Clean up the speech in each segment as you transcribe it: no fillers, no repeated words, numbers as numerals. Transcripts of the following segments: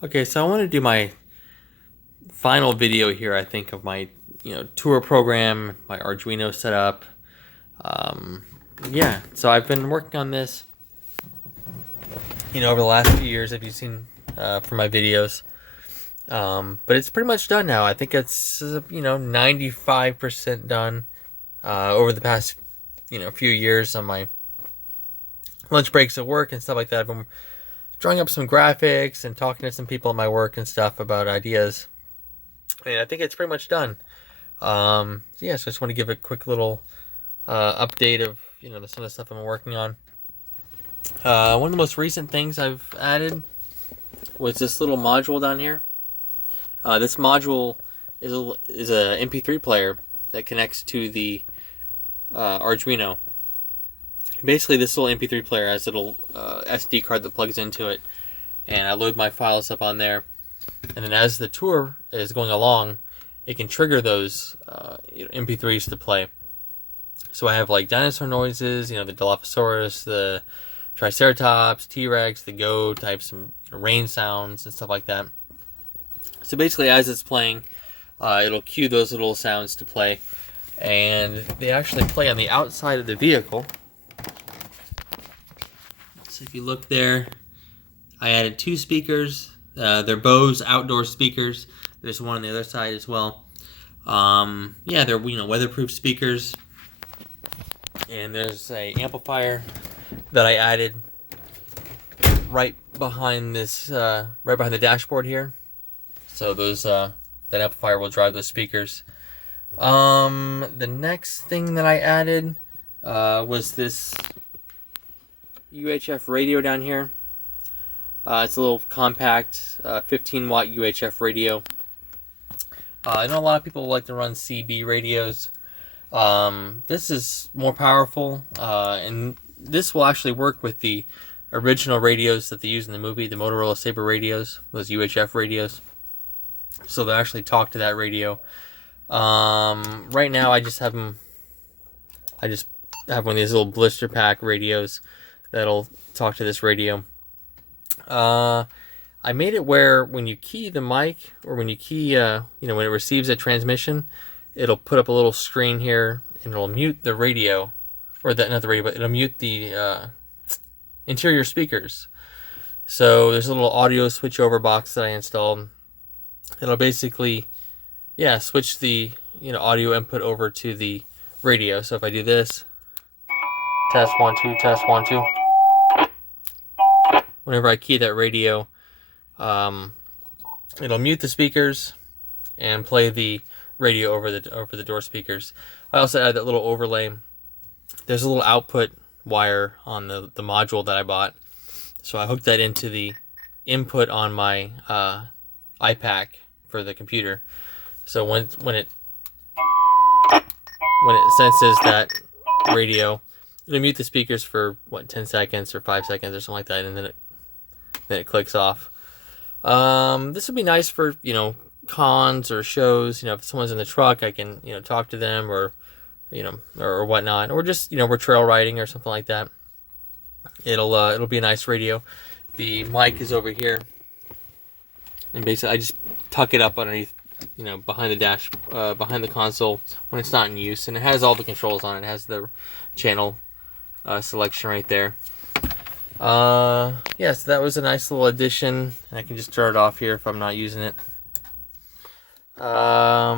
Okay, so I want to do my final video here, I think, of my, tour program, my Arduino setup. Um, yeah, so I've been working on this, over the last few years, if you've seen from my videos. But it's pretty much done now. I think it's, 95% done over the past, few years on my lunch breaks at work and stuff like that. I've been drawing up some graphics and talking to some people at my work and stuff about ideas. And I think it's pretty much done. So I just want to give a quick little update of some of the stuff I'm working on. One of the most recent things I've added was this little module down here. This module is a MP3 player that connects to the Arduino. Basically, this little MP3 player has a little SD card that plugs into it, and I load my files up on there. And then as the tour is going along, it can trigger those MP3s to play. So I have like dinosaur noises, the Dilophosaurus, the Triceratops, T-Rex, the goat. I have some rain sounds and stuff like that. So basically, as it's playing, it'll cue those little sounds to play, and they actually play on the outside of the vehicle. So if you look there, I added 2 speakers. They're Bose outdoor speakers. There's one on the other side as well. They're weatherproof speakers. And there's a amplifier that I added right behind this, right behind the dashboard here. So those that amplifier will drive those speakers. The next thing that I added was this UHF radio down here. It's a little compact 15 watt UHF radio. I know a lot of people like to run CB radios. This is more powerful, and this will actually work with the original radios that they use in the movie, the Motorola Sabre radios, those UHF radios. So they'll actually talk to that radio. Right now I just have one of these little blister pack radios that'll talk to this radio. I made it where when you key the mic, or when you key, when it receives a transmission, it'll put up a little screen here, and it'll mute the radio, or not the radio, but it'll mute the interior speakers. So there's a little audio switchover box that I installed. It'll basically, switch the audio input over to the radio. So if I do this, test 1 2, test 1 2. Whenever I key that radio, it'll mute the speakers and play the radio over the door speakers. I also added that little overlay. There's a little output wire on the module that I bought, so I hooked that into the input on my iPack for the computer. So when it senses that radio, it'll mute the speakers for 10 seconds or 5 seconds or something like that, and then it clicks off. This would be nice for cons or shows. If someone's in the truck, I can talk to them, or or whatnot, or just we're trail riding or something like that. It'll be a nice radio. The mic is over here, and basically I just tuck it up underneath, behind the console when it's not in use, and it has all the controls on it. It has the channel selection right there. So that was a nice little addition. I can just turn it off here if I'm not using it. Let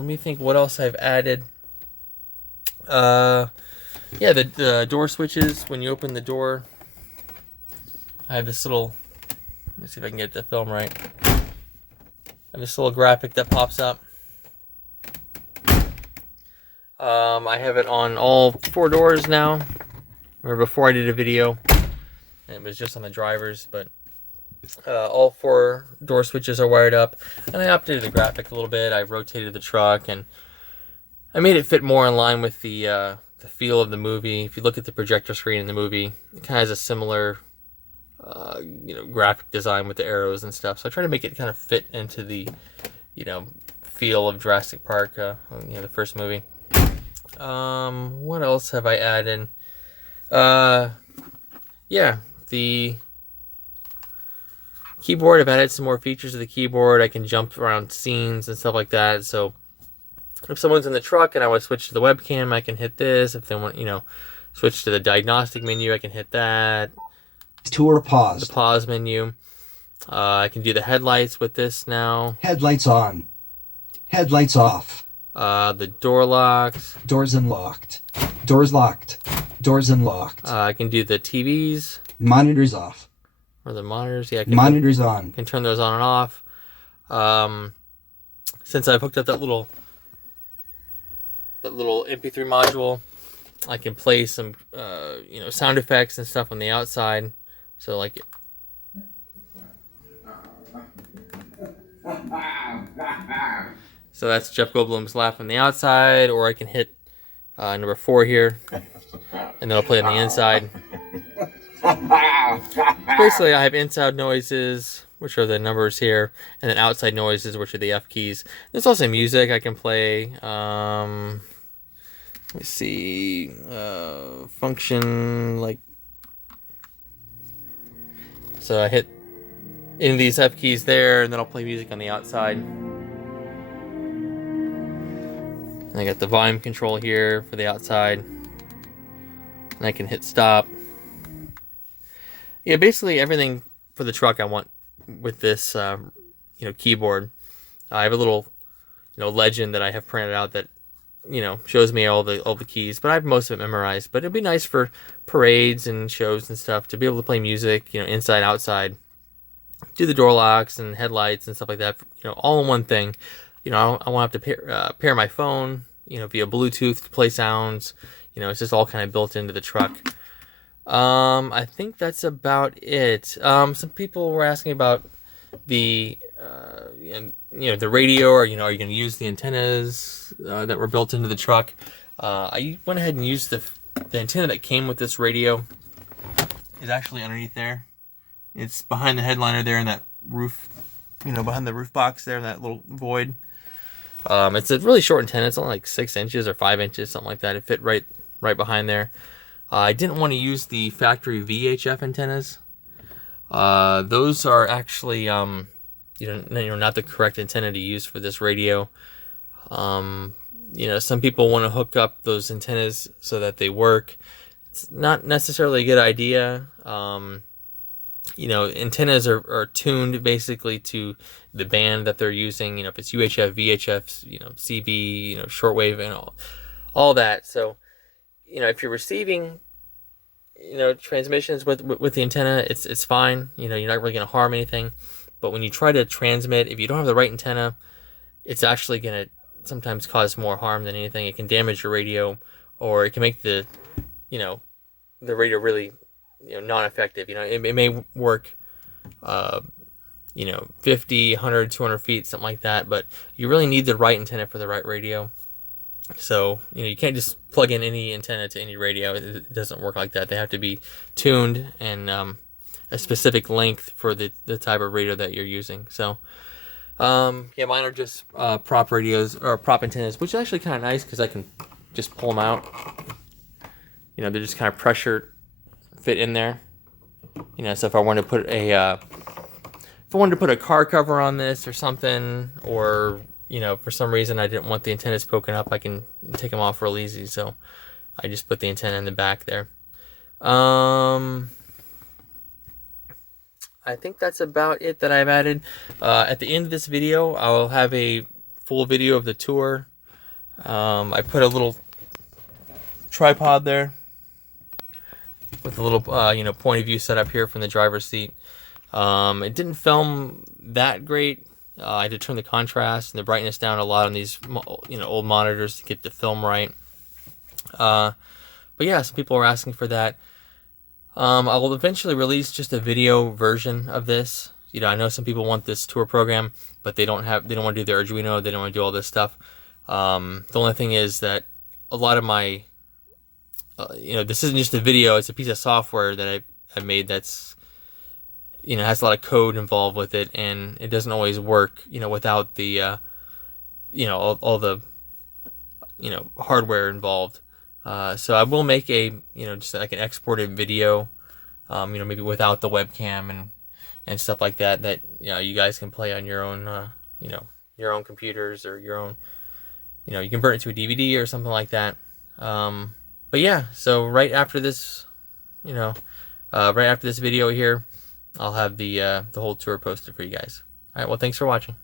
me think what else I've added. The door switches. When you open the door, I have this little, let me see if I can get the film right. I have this little graphic that pops up. I have it on all 4 doors now. Remember, before I did a video, it was just on the drivers, but all 4 door switches are wired up. And I updated the graphic a little bit. I rotated the truck, and I made it fit more in line with the feel of the movie. If you look at the projector screen in the movie, it kind of has a similar graphic design with the arrows and stuff. So I try to make it kind of fit into the feel of Jurassic Park, the first movie. What else have I added? The keyboard, I've added some more features to the keyboard. I can jump around scenes and stuff like that. So if someone's in the truck and I want to switch to the webcam, I can hit this. If they want, switch to the diagnostic menu, I can hit that. Tour paused. The pause menu. I can do the headlights with this now. Headlights on. Headlights off. The door locks. Doors unlocked. Doors locked. Doors unlocked. I can do the TVs. Monitors off. Or the monitors. Yeah, monitors on. Can turn those on and off. Since I've hooked up that little MP3 module, I can play some sound effects and stuff on the outside. So like so that's Jeff Goldblum's laugh on the outside, or I can hit number 4 here, and then I'll play on the inside. Basically, I have inside noises, which are the numbers here, and then outside noises, which are the F keys. There's also music I can play. Let me see. Function, like... So I hit in these F keys there, and then I'll play music on the outside. And I got the volume control here for the outside. And I can hit stop. Yeah, basically everything for the truck I want with this, keyboard. I have a little, legend that I have printed out that, shows me all the keys. But I have most of it memorized. But it'd be nice for parades and shows and stuff to be able to play music, inside, outside. Do the door locks and headlights and stuff like that, all in one thing. I won't have to pair my phone, via Bluetooth to play sounds. It's just all kind of built into the truck. I think that's about it. Some people were asking about the, the radio, or, are you going to use the antennas that were built into the truck? I went ahead and used the antenna that came with this radio. Is actually underneath there. It's behind the headliner there in that roof, behind the roof box there in that little void. It's a really short antenna. It's only like 6 inches or 5 inches, something like that. It fit right behind there. I didn't want to use the factory VHF antennas. Those are actually, not the correct antenna to use for this radio. Some people want to hook up those antennas so that they work. It's not necessarily a good idea. Antennas are tuned basically to the band that they're using. If it's UHF, VHF, CB, shortwave, and all that. So, if you're receiving, transmissions with the antenna, it's fine. You're not really going to harm anything. But when you try to transmit, if you don't have the right antenna, it's actually going to sometimes cause more harm than anything. It can damage your radio, or it can make the radio really, non-effective. It may work, 50, 100, 200 feet, something like that, but you really need the right antenna for the right radio. So, you can't just plug in any antenna to any radio. It doesn't work like that. They have to be tuned and a specific length for the type of radio that you're using. So, mine are just prop radios, or prop antennas, which is actually kind of nice because I can just pull them out. They're just kind of pressure fit in there. So if I wanted to put a car cover on this or something, or for some reason I didn't want the antennas poking up, I can take them off real easy. So I just put the antenna in the back there. I think that's about it that I've added. At the end of this video, I'll have a full video of the tour. I put a little tripod there with a little, point of view set up here from the driver's seat. It didn't film that great. I had to turn the contrast and the brightness down a lot on these, old monitors to get the film right. But yeah, some people were asking for that. I'll eventually release just a video version of this. I know some people want this tour program, but they don't want to do the Arduino. They don't want to do all this stuff. The only thing is that a lot of my, this isn't just a video. It's a piece of software that I've made that's, has a lot of code involved with it, and it doesn't always work, without the, all the, hardware involved. So I will make a, just like an exported video, maybe without the webcam and stuff like that. That you guys can play on your own, your own computers or your own. You can burn it to a DVD or something like that. But yeah, so right after this, right after this video here, I'll have the whole tour posted for you guys. All right. Well, thanks for watching.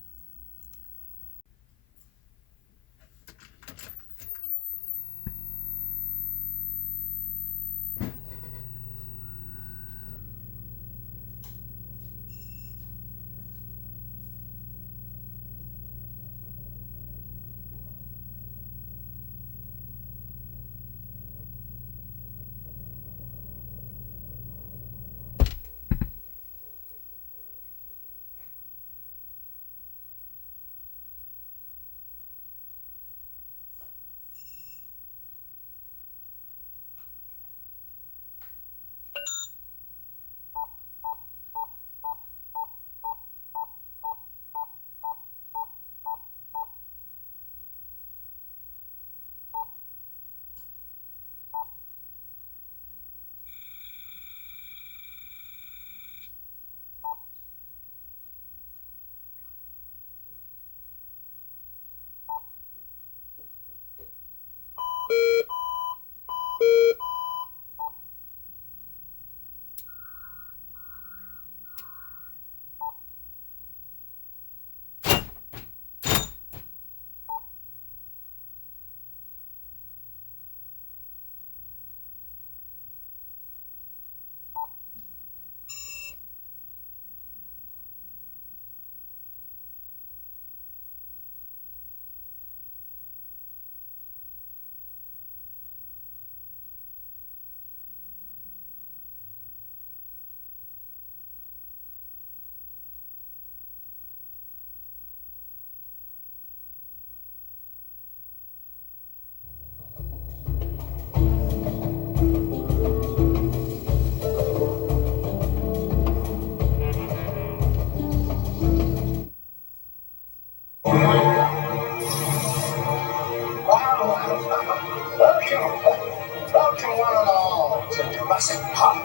Welcome one and all to Jurassic Park,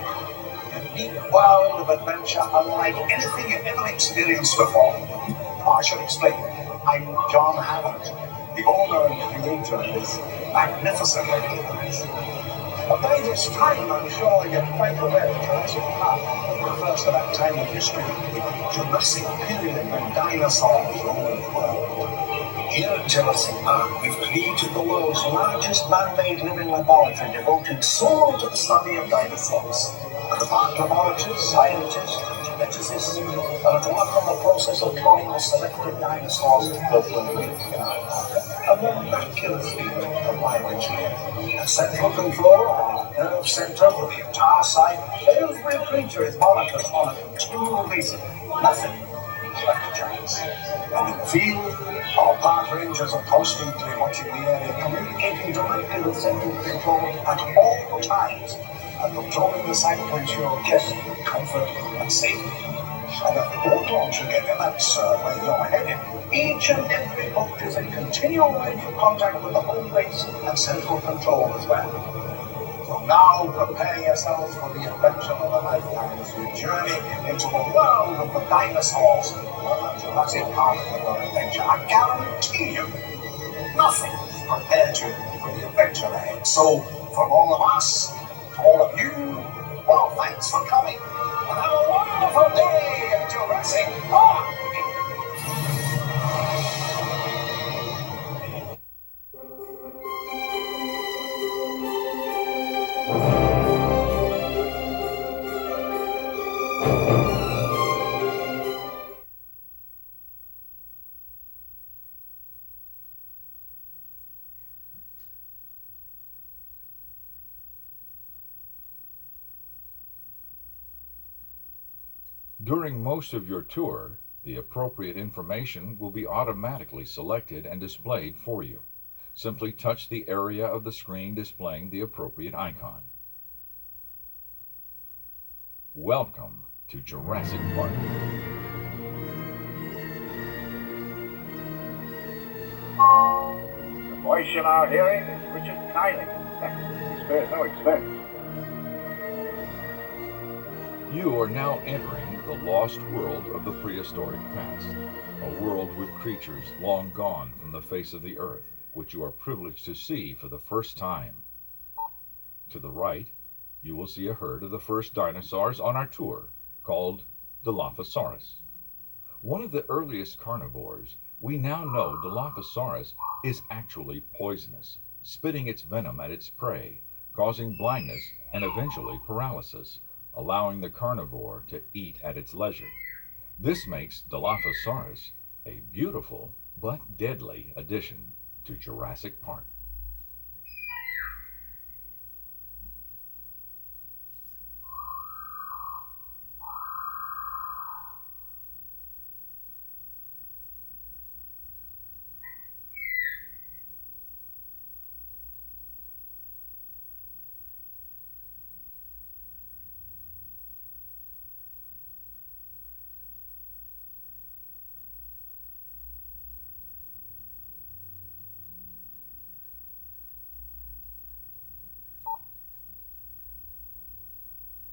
a unique world of adventure unlike anything you've ever experienced before. I should explain. I'm John Hammond, the owner and creator of this magnificent place. And by this time, I'm sure you're quite aware that Jurassic Park refers to that time in history, the Jurassic period when dinosaurs roamed the world. Here at Jurassic Park, we've created the world's largest man-made living laboratory devoted solely to the study of dinosaurs. At the park laboratories, scientists, geneticists are at work on the process of cloning the selected dinosaurs that will live in our park. A miraculous feat of bioengineering. A central control, a nerve center for the entire site. Every creature is monitored on a continual basis. Nothing left to chance. And in the field, our park rangers are constantly watching the area, communicating directly with central control at all times, and controlling the site to ensure guest comfort and safety. And don't launch again, that's where you're headed. Each and every boat is in continual radio contact with the home base and central control as well. So now prepare yourselves for the adventure of a lifetime as we journey into the world of the dinosaurs on the Jurassic Park adventure. I guarantee you, nothing prepared you for the adventure ahead. So, from all of us, all of you, well, thanks for coming, and have a wonderful day at Jurassic Park! During most of your tour, the appropriate information will be automatically selected and displayed for you. Simply touch the area of the screen displaying the appropriate icon. Welcome to Jurassic Park. The voice you're now hearing is Richard Kiley. He spares no expense. You are now entering the lost world of the prehistoric past, a world with creatures long gone from the face of the earth, which you are privileged to see for the first time. To the right, you will see a herd of the first dinosaurs on our tour, called Dilophosaurus. One of the earliest carnivores, we now know Dilophosaurus is actually poisonous, spitting its venom at its prey, causing blindness and eventually paralysis, allowing the carnivore to eat at its leisure. This makes Dilophosaurus a beautiful but deadly addition to Jurassic Park.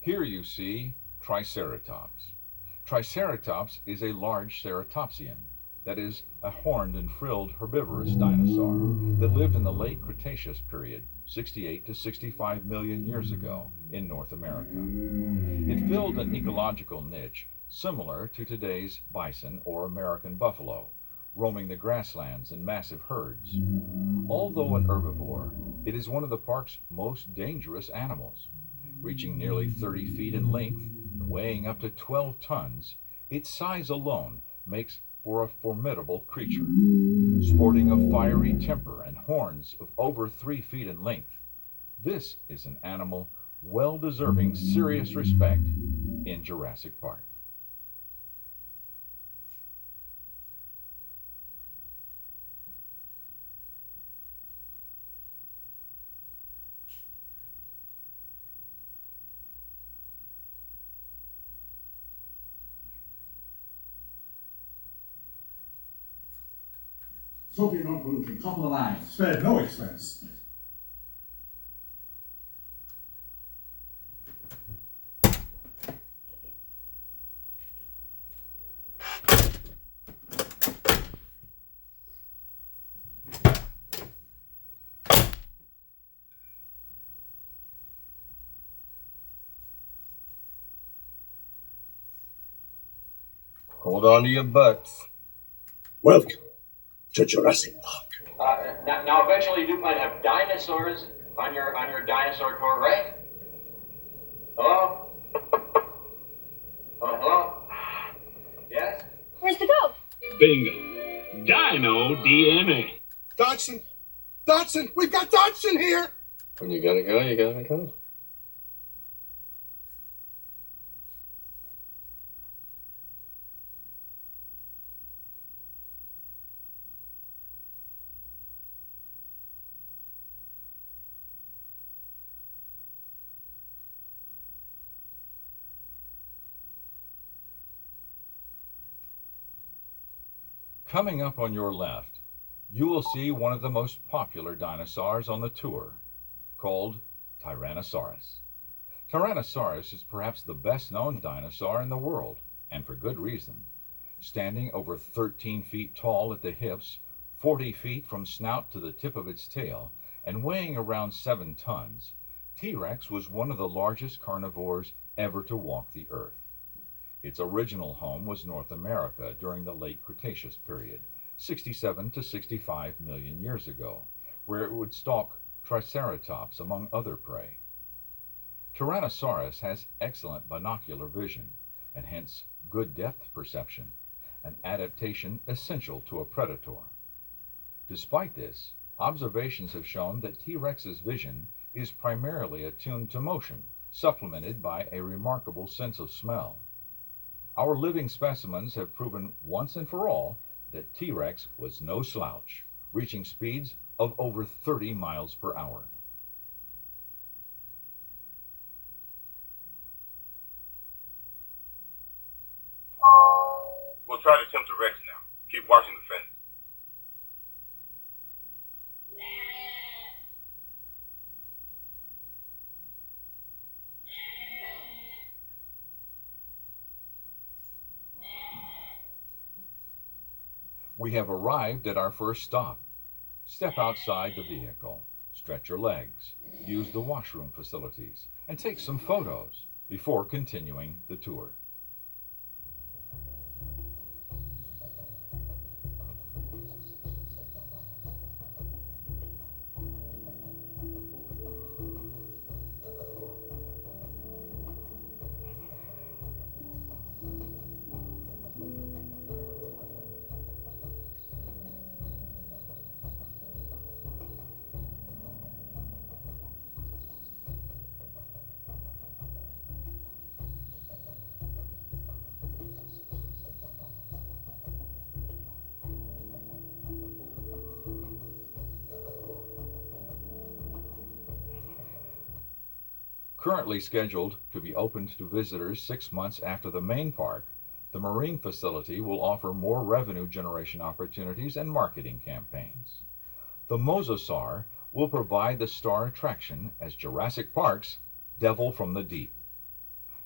Here you see Triceratops. Triceratops is a large ceratopsian, that is, a horned and frilled herbivorous dinosaur that lived in the late Cretaceous period, 68 to 65 million years ago, in North America. It filled an ecological niche similar to today's bison or American buffalo, roaming the grasslands in massive herds. Although an herbivore, it is one of the park's most dangerous animals. Reaching nearly 30 feet in length and weighing up to 12 tons, its size alone makes for a formidable creature. Sporting a fiery temper and horns of over 3 feet in length, this is an animal well deserving serious respect in Jurassic Park. Soapy non-pollution, couple of lines. Spared no expense. Hold on to your butts. Welcome to Jurassic Park. Now, eventually, you do plan to have dinosaurs on your dinosaur tour, right? Hello? Oh, hello? Yes? Where's the goat? Bingo. Dino DNA. Dodson, we've got Dodson here. When you gotta go, you gotta go. Coming up on your left, you will see one of the most popular dinosaurs on the tour, called Tyrannosaurus. Tyrannosaurus is perhaps the best known dinosaur in the world, and for good reason. Standing over 13 feet tall at the hips, 40 feet from snout to the tip of its tail, and weighing around 7 tons, T-Rex was one of the largest carnivores ever to walk the earth. Its original home was North America during the late Cretaceous period, 67 to 65 million years ago, where it would stalk Triceratops among other prey. Tyrannosaurus has excellent binocular vision, and hence good depth perception, an adaptation essential to a predator. Despite this, observations have shown that T-Rex's vision is primarily attuned to motion, supplemented by a remarkable sense of smell. Our living specimens have proven once and for all that T-Rex was no slouch, reaching speeds of over 30 miles per hour. We'll try to attempt to Rex now. Keep watching the fence. We have arrived at our first stop. Step outside the vehicle, stretch your legs, use the washroom facilities, and take some photos before continuing the tour. Currently scheduled to be opened to visitors 6 months after the main park, the marine facility will offer more revenue generation opportunities and marketing campaigns. The Mosasaur will provide the star attraction as Jurassic Park's Devil from the Deep.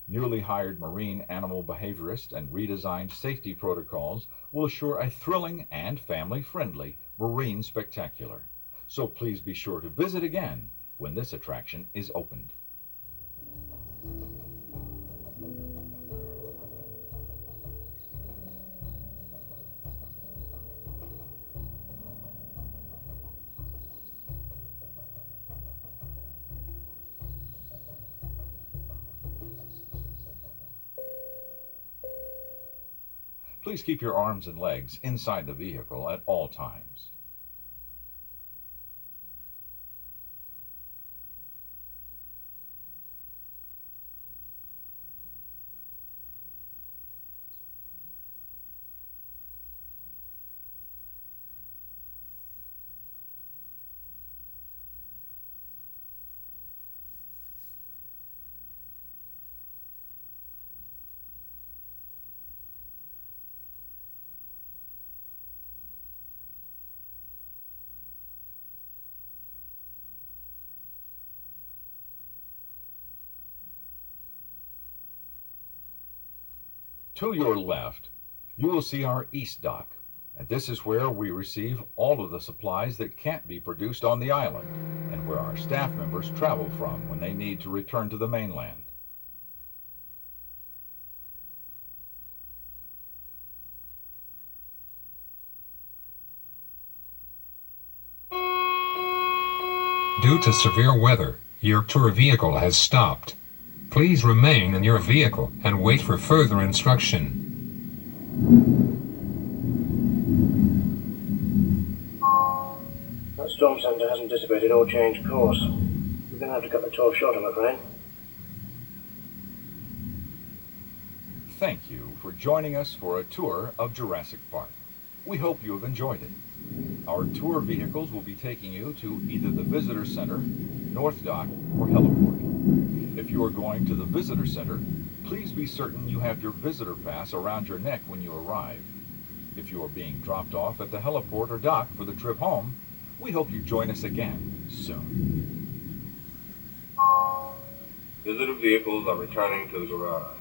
Newly hired marine animal behaviorists and redesigned safety protocols will assure a thrilling and family-friendly marine spectacular. So please be sure to visit again when this attraction is opened. Please keep your arms and legs inside the vehicle at all times. To your left, you will see our East Dock, and this is where we receive all of the supplies that can't be produced on the island, and where our staff members travel from when they need to return to the mainland. Due to severe weather, your tour vehicle has stopped. Please remain in your vehicle and wait for further instruction. That storm center hasn't dissipated or changed course. We're going to have to cut the tour short, I'm afraid. Thank you for joining us for a tour of Jurassic Park. We hope you have enjoyed it. Our tour vehicles will be taking you to either the Visitor Center, North Dock, or Heliport. If you are going to the Visitor Center, please be certain you have your visitor pass around your neck when you arrive. If you are being dropped off at the heliport or dock for the trip home, we hope you join us again soon. Visitor vehicles are returning to the garage.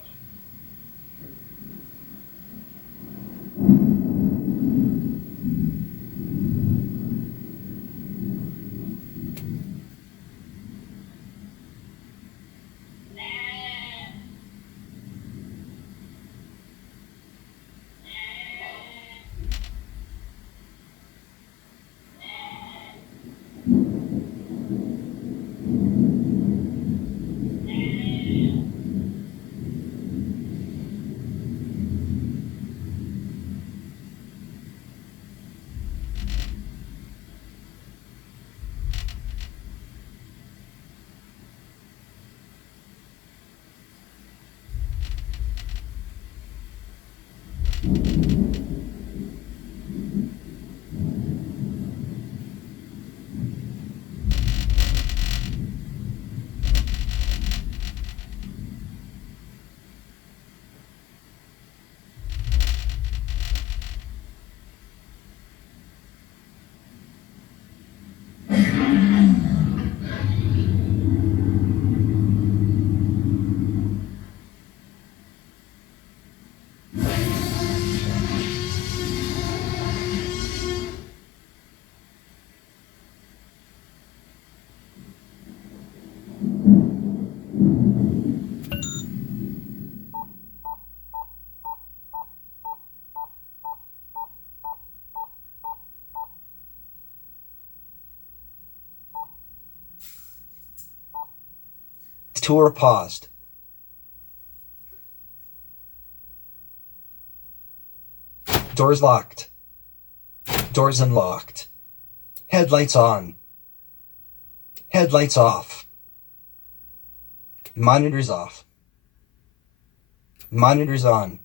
tour paused. Doors locked. Doors unlocked. Headlights on. Headlights off. Monitors off. Monitors on.